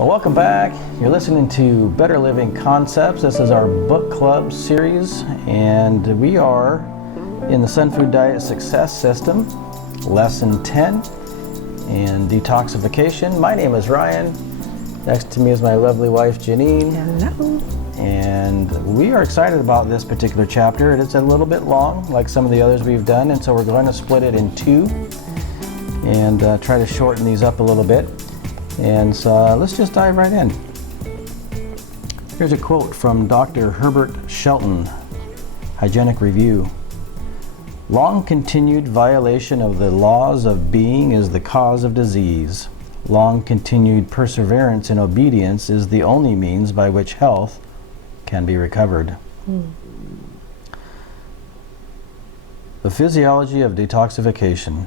Well, welcome back. You're listening to Better Living Concepts. This is our book club series, and we are in the Sunfood Diet Success System, Lesson 10, and Detoxification. My name is Ryan. Next to me is my lovely wife, Janine. Hello. And we are excited about this particular chapter. It's a little bit long, like some of the others we've done, and so we're going to split it in two and try to shorten these up a little bit. And so let's just dive right in. Here's a quote from Dr. Herbert Shelton, Hygienic Review. Long continued violation of the laws of being is the cause of disease. Long continued perseverance in obedience is the only means by which health can be recovered. The Physiology of Detoxification.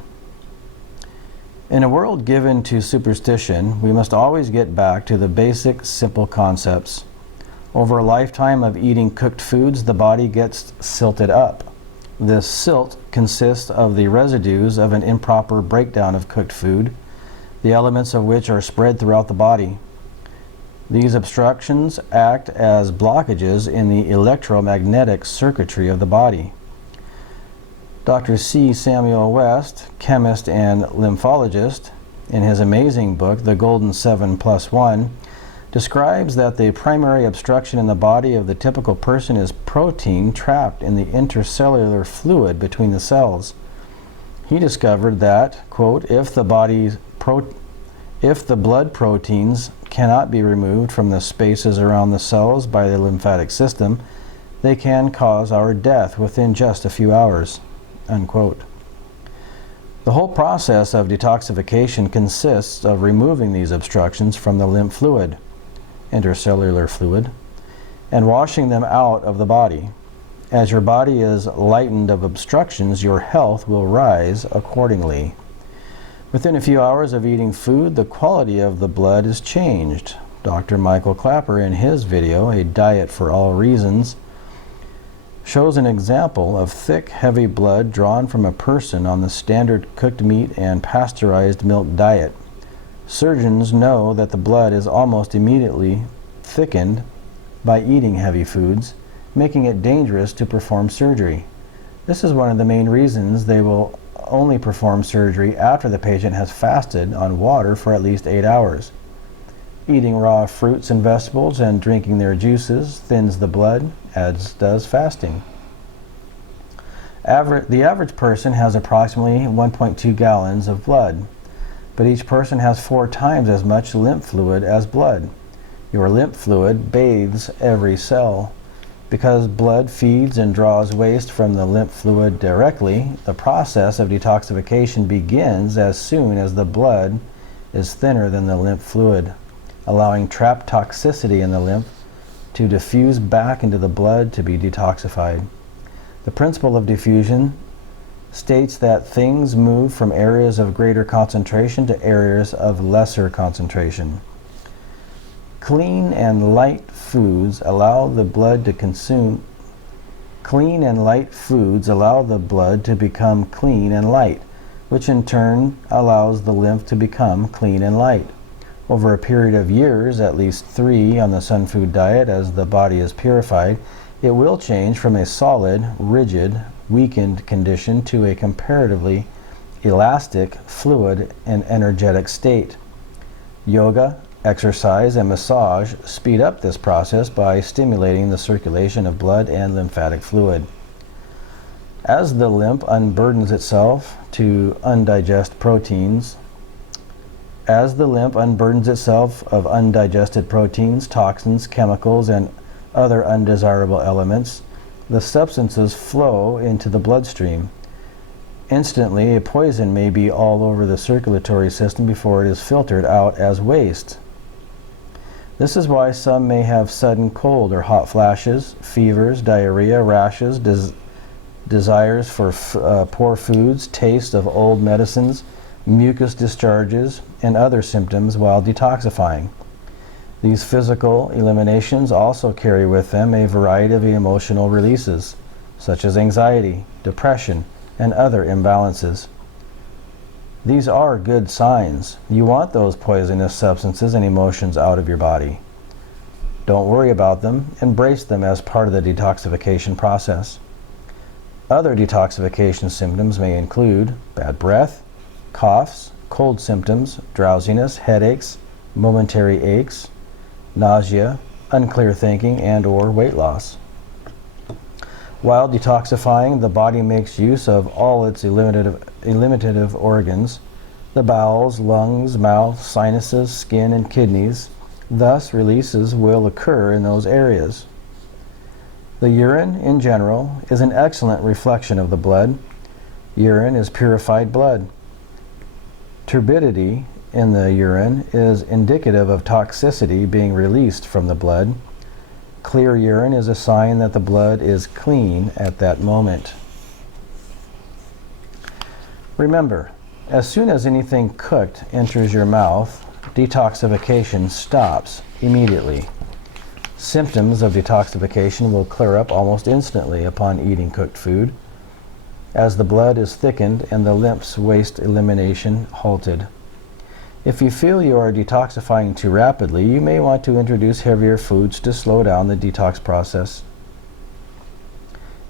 In a world given to superstition, we must always get back to the basic, simple concepts. Over a lifetime of eating cooked foods, the body gets silted up. This silt consists of the residues of an improper breakdown of cooked food, the elements of which are spread throughout the body. These obstructions act as blockages in the electromagnetic circuitry of the body. Dr. C. Samuel West, chemist and lymphologist, in his amazing book, The Golden 7+1, describes that the primary obstruction in the body of the typical person is protein trapped in the intercellular fluid between the cells. He discovered that, quote, if the blood proteins cannot be removed from the spaces around the cells by the lymphatic system, they can cause our death within just a few hours. Unquote. The whole process of detoxification consists of removing these obstructions from the lymph fluid, intercellular fluid, and washing them out of the body. As your body is lightened of obstructions, your health will rise accordingly. Within a few hours of eating food, the quality of the blood is changed. Dr. Michael Clapper, in his video, A Diet for All Reasons, shows an example of thick, heavy blood drawn from a person on the standard cooked meat and pasteurized milk diet. Surgeons know that the blood is almost immediately thickened by eating heavy foods, making it dangerous to perform surgery. This is one of the main reasons they will only perform surgery after the patient has fasted on water for at least 8 hours. Eating raw fruits and vegetables and drinking their juices thins the blood, as does fasting. The average person has approximately 1.2 gallons of blood, but each person has 4 times as much lymph fluid as blood. Your lymph fluid bathes every cell. Because blood feeds and draws waste from the lymph fluid directly, the process of detoxification begins as soon as the blood is thinner than the lymph fluid, allowing trapped toxicity in the lymph to diffuse back into the blood to be detoxified. The principle of diffusion states that things move from areas of greater concentration to areas of lesser concentration. Clean and light foods allow the blood to become clean and light, which in turn allows the lymph to become clean and light. Over a period of years, at least 3 on the Sunfood diet, as the body is purified, it will change from a solid, rigid, weakened condition to a comparatively elastic, fluid, and energetic state. Yoga, exercise, and massage speed up this process by stimulating the circulation of blood and lymphatic fluid. As the lymph unburdens itself of undigested proteins, toxins, chemicals, and other undesirable elements, the substances flow into the bloodstream. Instantly, a poison may be all over the circulatory system before it is filtered out as waste. This is why some may have sudden cold or hot flashes, fevers, diarrhea, rashes, desires for poor foods, taste of old medicines, mucus discharges, and other symptoms while detoxifying. These physical eliminations also carry with them a variety of emotional releases, such as anxiety, depression, and other imbalances. These are good signs. You want those poisonous substances and emotions out of your body. Don't worry about them. Embrace them as part of the detoxification process. Other detoxification symptoms may include bad breath, coughs, cold symptoms, drowsiness, headaches, momentary aches, nausea, unclear thinking, and/or weight loss. While detoxifying, the body makes use of all its eliminative organs, the bowels, lungs, mouth, sinuses, skin, and kidneys. Thus, releases will occur in those areas. The urine, in general, is an excellent reflection of the blood. Urine is purified blood. Turbidity in the urine is indicative of toxicity being released from the blood. Clear urine is a sign that the blood is clean at that moment. Remember, as soon as anything cooked enters your mouth, detoxification stops immediately. Symptoms of detoxification will clear up almost instantly upon eating cooked food, as the blood is thickened and the lymph's waste elimination halted. If you feel you are detoxifying too rapidly, you may want to introduce heavier foods to slow down the detox process.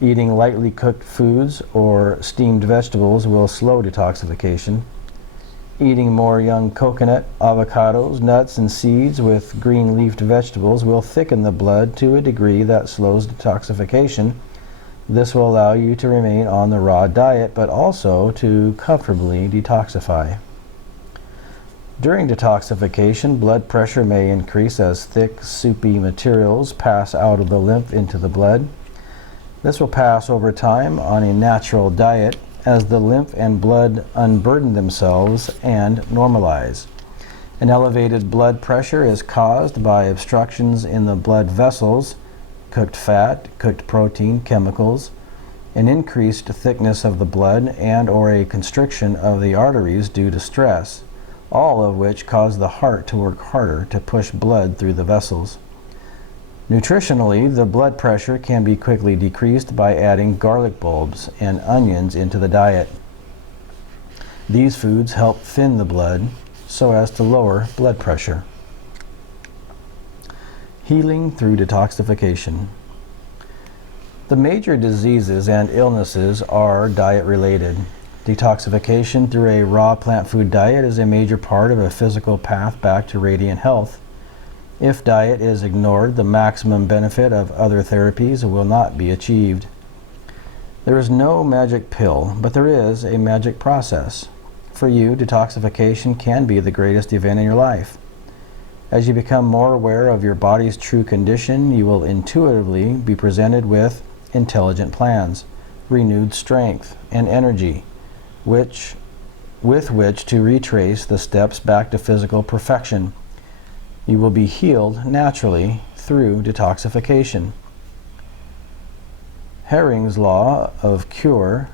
Eating lightly cooked foods or steamed vegetables will slow detoxification. Eating more young coconut, avocados, nuts, and seeds with green-leafed vegetables will thicken the blood to a degree that slows detoxification. This will allow you to remain on the raw diet, but also to comfortably detoxify. During detoxification, blood pressure may increase as thick, soupy materials pass out of the lymph into the blood. This will pass over time on a natural diet as the lymph and blood unburden themselves and normalize. An elevated blood pressure is caused by obstructions in the blood vessels, cooked fat, cooked protein, chemicals, an increased thickness of the blood, and/or a constriction of the arteries due to stress, all of which cause the heart to work harder to push blood through the vessels. Nutritionally, the blood pressure can be quickly decreased by adding garlic bulbs and onions into the diet. These foods help thin the blood so as to lower blood pressure. Healing through detoxification. The major diseases and illnesses are diet-related. Detoxification through a raw plant food diet is a major part of a physical path back to radiant health. If diet is ignored, the maximum benefit of other therapies will not be achieved. There is no magic pill, but there is a magic process. For you, detoxification can be the greatest event in your life. As you become more aware of your body's true condition, you will intuitively be presented with intelligent plans, renewed strength, and energy, with which to retrace the steps back to physical perfection. You will be healed naturally through detoxification. Hering's law of cure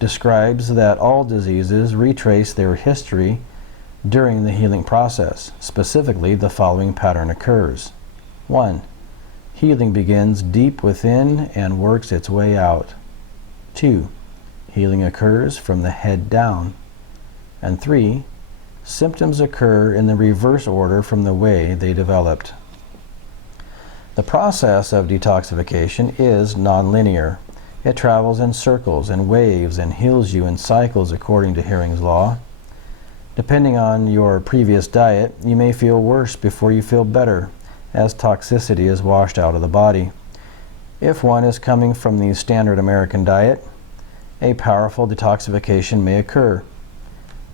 describes that all diseases retrace their history during the healing process. Specifically, the following pattern occurs. 1. Healing begins deep within and works its way out. 2. Healing occurs from the head down. And 3. Symptoms occur in the reverse order from the way they developed. The process of detoxification is nonlinear. It travels in circles and waves and heals you in cycles according to Hering's law. Depending on your previous diet, you may feel worse before you feel better, as toxicity is washed out of the body. If one is coming from the standard American diet, a powerful detoxification may occur.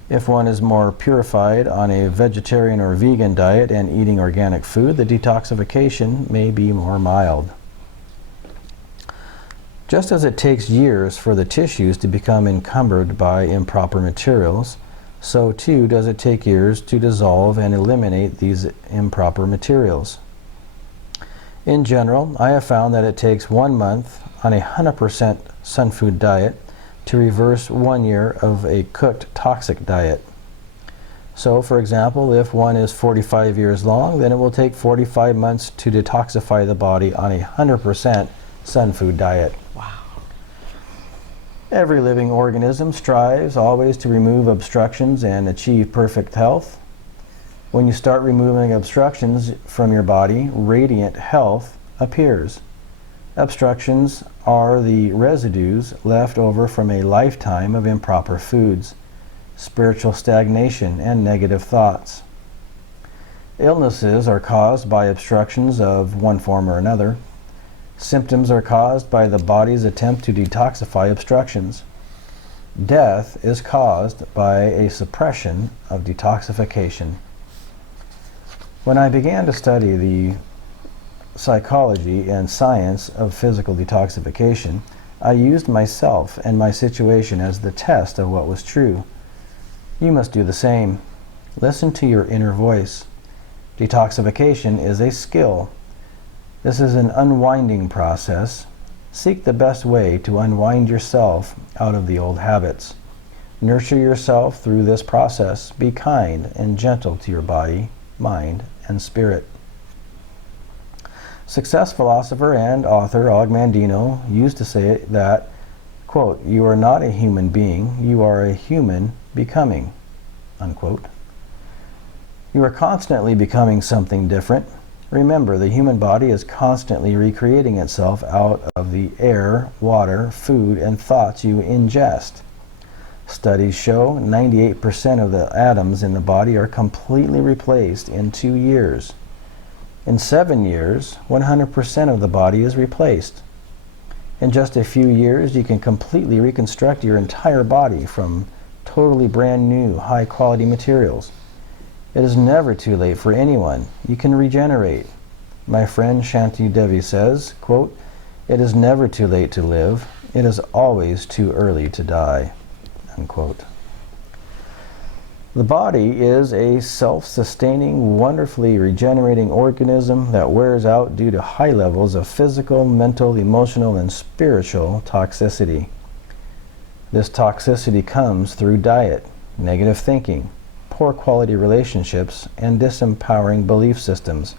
If one is more purified on a vegetarian or vegan diet and eating organic food, the detoxification may be more mild. Just as it takes years for the tissues to become encumbered by improper materials, so too does it take years to dissolve and eliminate these improper materials. In general, I have found that it takes 1 month on a 100% Sunfood diet to reverse 1 year of a cooked toxic diet. So, for example, if one is 45 years long, then it will take 45 months to detoxify the body on a 100% Sunfood diet. Wow. Every living organism strives always to remove obstructions and achieve perfect health. When you start removing obstructions from your body, radiant health appears. Obstructions are the residues left over from a lifetime of improper foods, spiritual stagnation, and negative thoughts. Illnesses are caused by obstructions of one form or another. Symptoms are caused by the body's attempt to detoxify obstructions. Death is caused by a suppression of detoxification. When I began to study the psychology and science of physical detoxification, I used myself and my situation as the test of what was true. You must do the same. Listen to your inner voice. Detoxification is a skill. This is an unwinding process. Seek the best way to unwind yourself out of the old habits. Nurture yourself through this process. Be kind and gentle to your body, mind, and spirit. Success philosopher and author Og Mandino used to say that, quote, "You are not a human being, you are a human becoming," unquote. You are constantly becoming something different. Remember, the human body is constantly recreating itself out of the air, water, food, and thoughts you ingest. Studies show 98% of the atoms in the body are completely replaced in 2 years. In 7 years, 100% of the body is replaced. In just a few years, you can completely reconstruct your entire body from totally brand new, high-quality materials. It is never too late for anyone. You can regenerate. My friend Shanti Devi says, quote, "It is never too late to live. It is always too early to die," unquote. The body is a self-sustaining, wonderfully regenerating organism that wears out due to high levels of physical, mental, emotional, and spiritual toxicity. This toxicity comes through diet, negative thinking, poor quality relationships, and disempowering belief systems.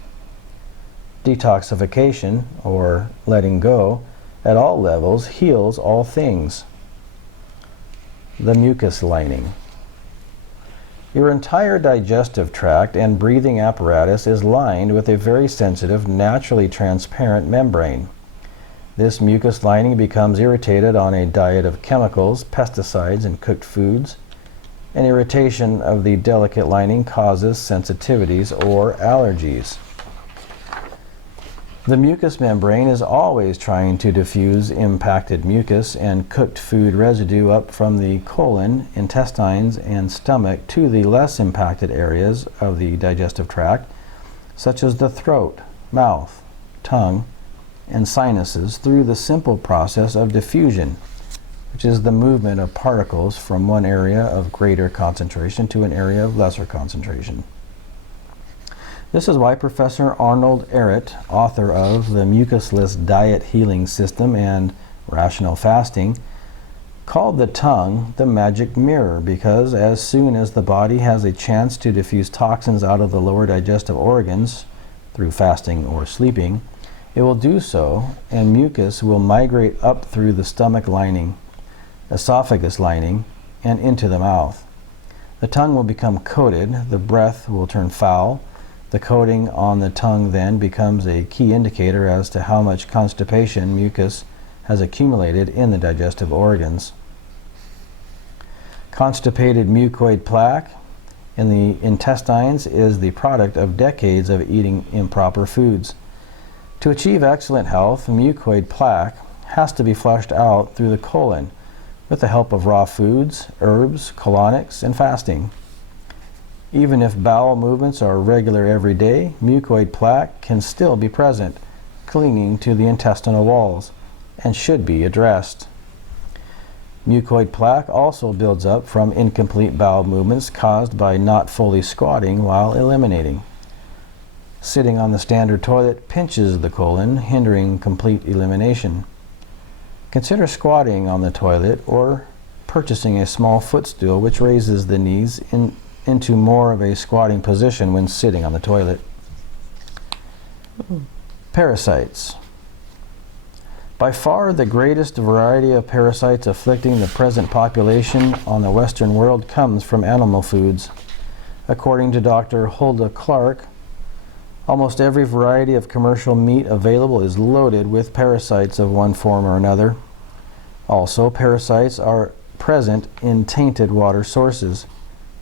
Detoxification, or letting go, at all levels heals all things. The mucous lining. Your entire digestive tract and breathing apparatus is lined with a very sensitive, naturally transparent membrane. This mucous lining becomes irritated on a diet of chemicals, pesticides, and cooked foods. An irritation of the delicate lining causes sensitivities or allergies. The mucous membrane is always trying to diffuse impacted mucus and cooked food residue up from the colon, intestines, and stomach to the less impacted areas of the digestive tract, such as the throat, mouth, tongue, and sinuses, through the simple process of diffusion, which is the movement of particles from one area of greater concentration to an area of lesser concentration. This is why Professor Arnold Ehret, author of the Mucusless Diet Healing System and Rational Fasting, called the tongue the magic mirror, because as soon as the body has a chance to diffuse toxins out of the lower digestive organs through fasting or sleeping, it will do so, and mucus will migrate up through the stomach lining, esophagus lining, and into the mouth. The tongue will become coated, the breath will turn foul. The coating on the tongue then becomes a key indicator as to how much constipation mucus has accumulated in the digestive organs. Constipated mucoid plaque in the intestines is the product of decades of eating improper foods. To achieve excellent health, mucoid plaque has to be flushed out through the colon with the help of raw foods, herbs, colonics, and fasting. Even if bowel movements are regular every day, mucoid plaque can still be present, clinging to the intestinal walls, and should be addressed. Mucoid plaque also builds up from incomplete bowel movements caused by not fully squatting while eliminating. Sitting on the standard toilet pinches the colon, hindering complete elimination. Consider squatting on the toilet or purchasing a small footstool which raises the knees into more of a squatting position when sitting on the toilet. Parasites. By far the greatest variety of parasites afflicting the present population on the Western world comes from animal foods. According to Dr. Hulda Clark, almost every variety of commercial meat available is loaded with parasites of one form or another. Also, parasites are present in tainted water sources.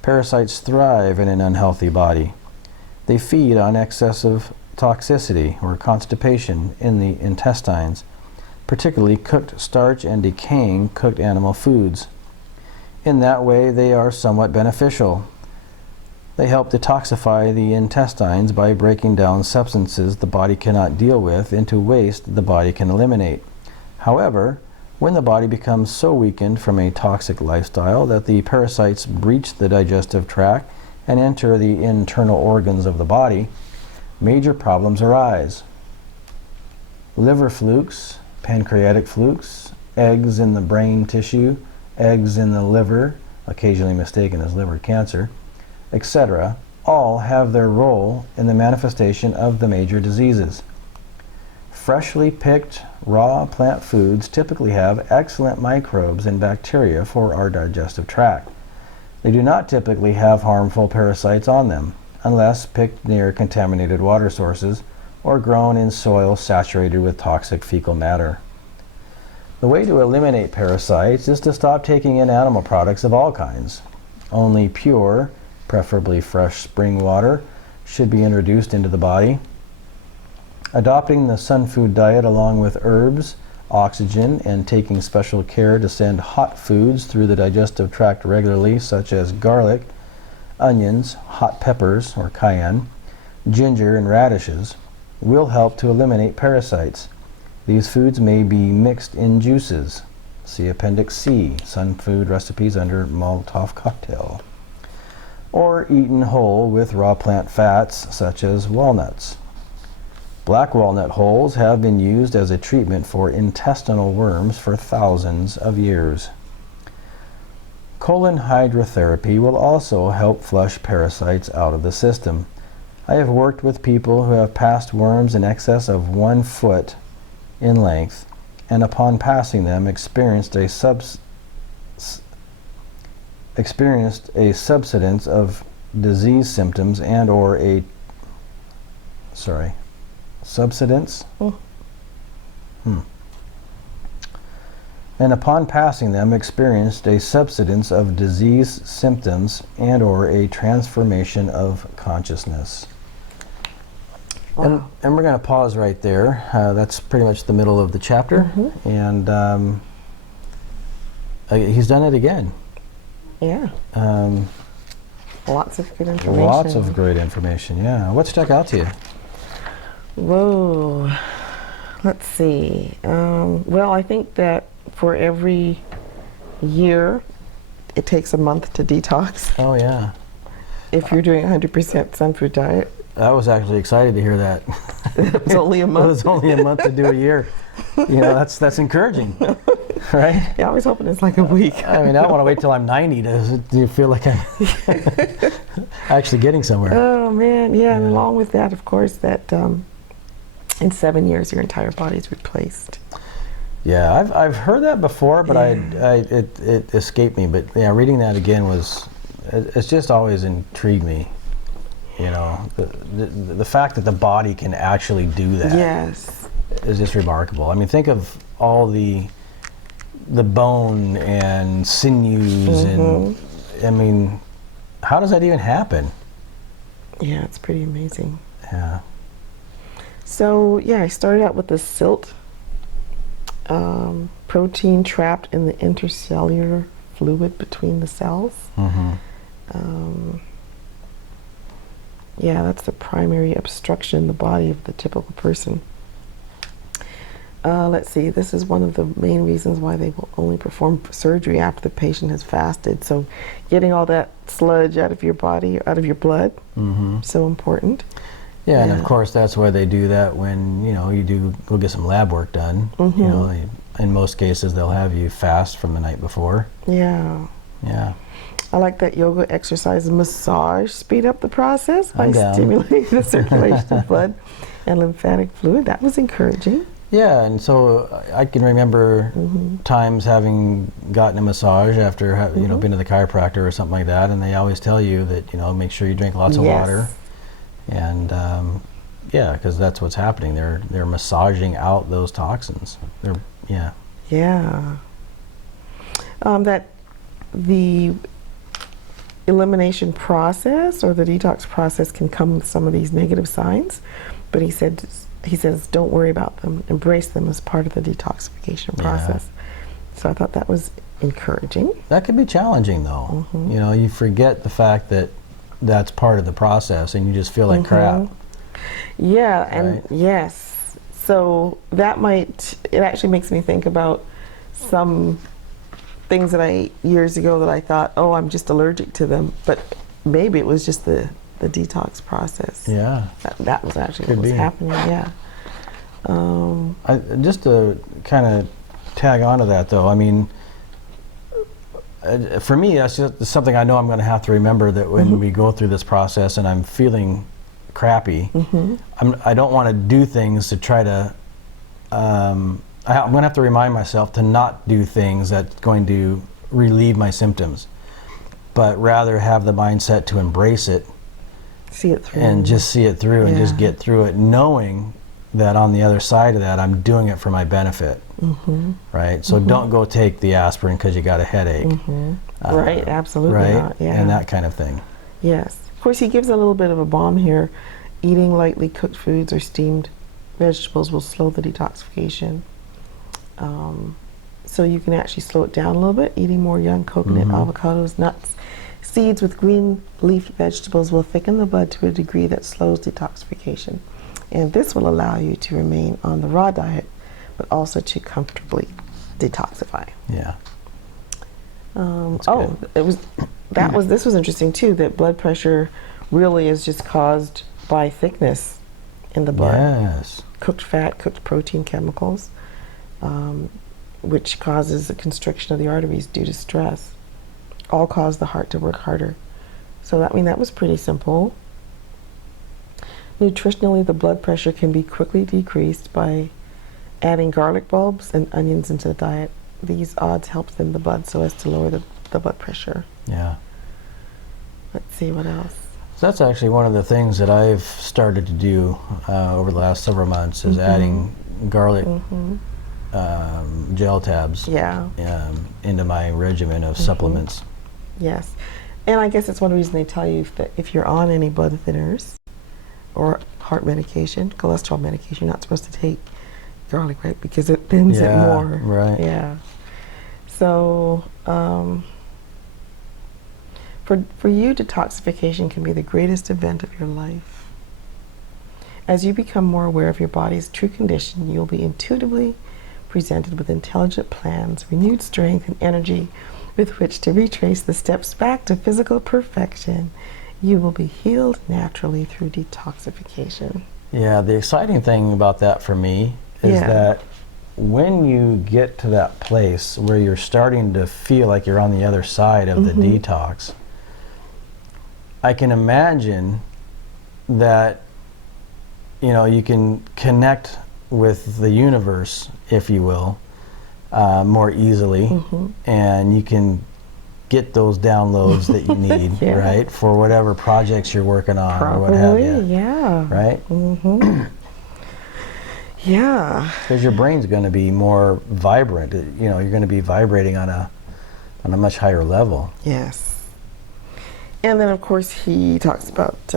Parasites thrive in an unhealthy body. They feed on excessive toxicity or constipation in the intestines, particularly cooked starch and decaying cooked animal foods. In that way, they are somewhat beneficial. They help detoxify the intestines by breaking down substances the body cannot deal with into waste the body can eliminate. However, when the body becomes so weakened from a toxic lifestyle that the parasites breach the digestive tract and enter the internal organs of the body, major problems arise. Liver flukes, pancreatic flukes, eggs in the brain tissue, eggs in the liver, occasionally mistaken as liver cancer, etc., all have their role in the manifestation of the major diseases. Freshly picked raw plant foods typically have excellent microbes and bacteria for our digestive tract. They do not typically have harmful parasites on them, unless picked near contaminated water sources or grown in soil saturated with toxic fecal matter. The way to eliminate parasites is to stop taking in animal products of all kinds. Only pure, preferably fresh spring water, should be introduced into the body. Adopting the Sunfood diet along with herbs, oxygen, and taking special care to send hot foods through the digestive tract regularly, such as garlic, onions, hot peppers or cayenne, ginger, and radishes, will help to eliminate parasites. These foods may be mixed in juices. See Appendix C, Sunfood recipes under Molotov cocktail. Or eaten whole with raw plant fats, such as walnuts. Black walnut hulls have been used as a treatment for intestinal worms for thousands of years. Colon hydrotherapy will also help flush parasites out of the system. I have worked with people who have passed worms in excess of 1 foot in length, and upon passing them experienced a subsidence of disease symptoms and or a subsidence? And upon passing them experienced a subsidence of disease symptoms and or a transformation of consciousness. Wow. And we're going to pause right there. That's pretty much the middle of the chapter. And he's done it again. Yeah. Lots of good information. Lots of great information, yeah. What stuck out to you? Whoa. Let's see. Well, I think that for every year, it takes a month to detox. Oh, yeah. If you're doing 100% Sunfood diet. I was actually excited to hear that. It was only a month. It was only a month to do a year. You know, that's encouraging, right? Yeah, I was hoping it's like a week. I mean, I don't want to wait till I'm 90 to feel like I'm actually getting somewhere. Oh, man. Yeah, and along with that, of course, that in 7 years, your entire body's replaced. Yeah, I've heard that before, but it escaped me. But yeah, reading that again it's just always intrigued me. You know, the fact that the body can actually do that. Yes. Is just remarkable. I mean, think of all the bone and sinews and I mean, how does that even happen? Yeah, it's pretty amazing. Yeah. So yeah, I started out with the silt protein trapped in the intercellular fluid between the cells. Yeah, that's the primary obstruction in the body of the typical person. Let's see, this is one of the main reasons why they will only perform surgery after the patient has fasted. So getting all that sludge out of your body, out of your blood, so important. Yeah, and of course that's why they do that when, you know, you go get some lab work done. You know, in most cases they'll have you fast from the night before. Yeah. Yeah. I like that yoga exercise and massage speed up the process by stimulating the circulation of blood and lymphatic fluid. That was encouraging. Yeah, and so I can remember times having gotten a massage after been to the chiropractor or something like that, and they always tell you that make sure you drink lots of water, and yeah, because that's what's happening. They're massaging out those toxins. Yeah. That the elimination process or the detox process can come with some of these negative signs, but he says don't worry about them, embrace them as part of the detoxification process. So I thought that was encouraging. That could be challenging though. You forget the fact that that's part of the process and you just feel like crap. Yeah, and yes, so it actually makes me think about some things that I ate years ago that I thought, oh, I'm just allergic to them, but maybe it was just the detox process. Yeah. That was actually what was happening, yeah. Just to kind of tag on to that though, I mean, for me, that's just something I know I'm going to have to remember, that when we go through this process and I'm feeling crappy, I don't want to do things to try to, I'm going to have to remind myself to not do things that's going to relieve my symptoms, but rather have the mindset to embrace it, see it through, and just see it through and just get through it, knowing that on the other side of that, I'm doing it for my benefit, right? So don't go take the aspirin because you got a headache. Right, absolutely right? not, yeah. And that kind of thing. Yes. Of course, he gives a little bit of a bomb here. Eating lightly cooked foods or steamed vegetables will slow the detoxification. So you can actually slow it down a little bit. Eating more young coconut, avocados, nuts, seeds with green leafy vegetables will thicken the blood to a degree that slows detoxification. And this will allow you to remain on the raw diet, but also to comfortably detoxify. Yeah. This was interesting too, that blood pressure really is just caused by thickness in the blood. Yes. Cooked fat, cooked protein chemicals, which causes a constriction of the arteries due to stress, all cause the heart to work harder. So that was pretty simple. Nutritionally, the blood pressure can be quickly decreased by adding garlic bulbs and onions into the diet. These odds help thin the blood so as to lower the blood pressure. Yeah. Let's see what else. So that's actually one of the things that I've started to do over the last several months, is adding garlic gel tabs into my regimen of supplements. Yes. And I guess it's one reason they tell you that if you're on any blood thinners or heart medication, cholesterol medication, you're not supposed to take garlic, right? Because it thins it more. Right. Yeah. So for you, detoxification can be the greatest event of your life. As you become more aware of your body's true condition, you'll be intuitively presented with intelligent plans, renewed strength, and energy with which to retrace the steps back to physical perfection. You will be healed naturally through detoxification. Yeah, the exciting thing about that for me is that when you get to that place where you're starting to feel like you're on the other side of the detox, I can imagine that you can connect with the universe, if you will, more easily, and you can get those downloads that you need, right, for whatever projects you're working on or what have you. Yeah. Right? Yeah. Because your brain's going to be more vibrant. You're going to be vibrating on a much higher level. Yes. And then, of course, he talks about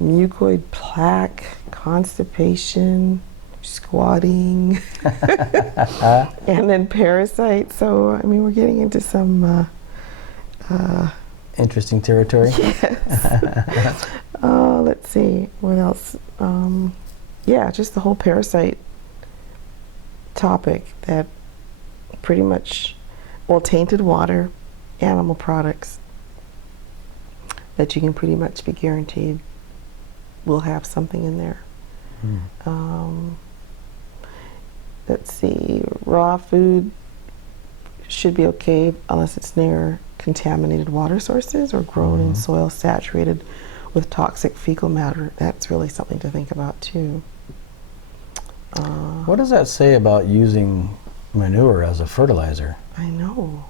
mucoid plaque, constipation, squatting, and then parasites. So, I mean, we're getting into some interesting territory. Yes. Let's see, what else? Just the whole parasite topic, that pretty much, tainted water, animal products, that you can pretty much be guaranteed will have something in there. Let's see, raw food should be okay unless it's near contaminated water sources or grown in soil saturated with toxic fecal matter. That's really something to think about too. What does that say about using manure as a fertilizer? I know.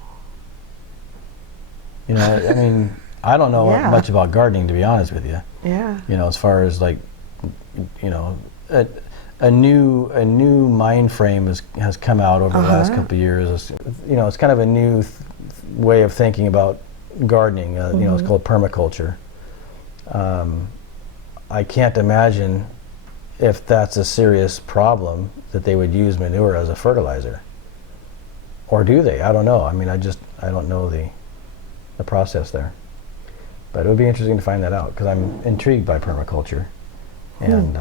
You know, I mean, I don't know Yeah. much about gardening, to be honest with you. Yeah. You know, as far as like, you know, a new mind frame has come out over the last couple of years. You know, it's kind of a new way of thinking about gardening. You know, it's called permaculture. I can't imagine if that's a serious problem that they would use manure as a fertilizer. Or do they? I don't know. I mean, I don't know the process there. But it would be interesting to find that out, because I'm intrigued by permaculture, and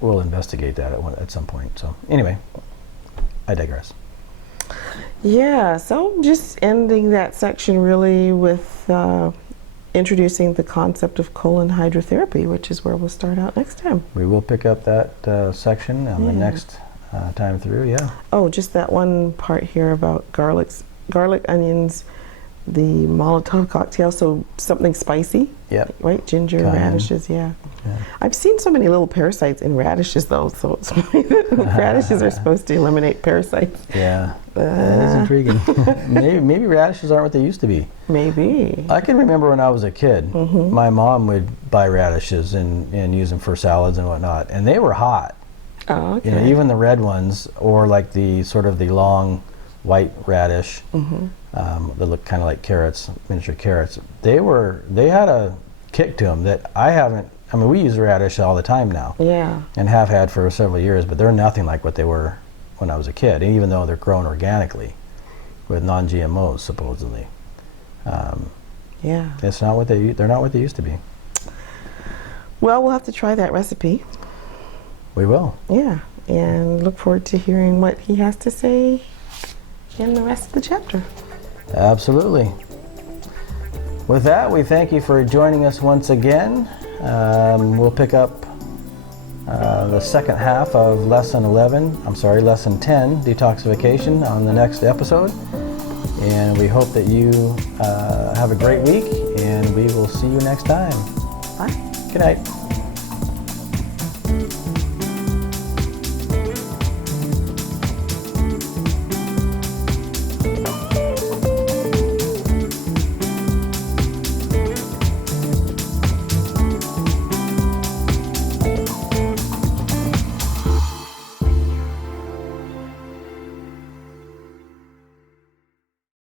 we'll investigate that at some point. So anyway, I digress. Yeah, so just ending that section really with introducing the concept of colon hydrotherapy, which is where we'll start out next time. We will pick up that section on the next time through, yeah. Oh, just that one part here about garlic, onions, the Molotov cocktail, so something spicy. Yep. Right? Ginger, Cayenne. radishes, yeah. I've seen so many little parasites in radishes, though, so it's funny that radishes are supposed to eliminate parasites. Yeah, that is intriguing. maybe radishes aren't what they used to be. Maybe. I can remember when I was a kid, my mom would buy radishes and use them for salads and whatnot, and they were hot. Oh, okay. You know, even the red ones, or like the sort of the long white radish, that look kind of like carrots, miniature carrots. They had a kick to them that I mean, we use radish all the time now. Yeah. And have had for several years, but they're nothing like what they were when I was a kid, even though they're grown organically with non-GMOs, supposedly. Yeah. They're not what they used to be. Well, we'll have to try that recipe. We will. Yeah. And look forward to hearing what he has to say in the rest of the chapter. Absolutely. With that, we thank you for joining us once again. We'll pick up the second half of lesson 10, detoxification, on the next episode. And we hope that you have a great week, and we will see you next time. Bye. Good night.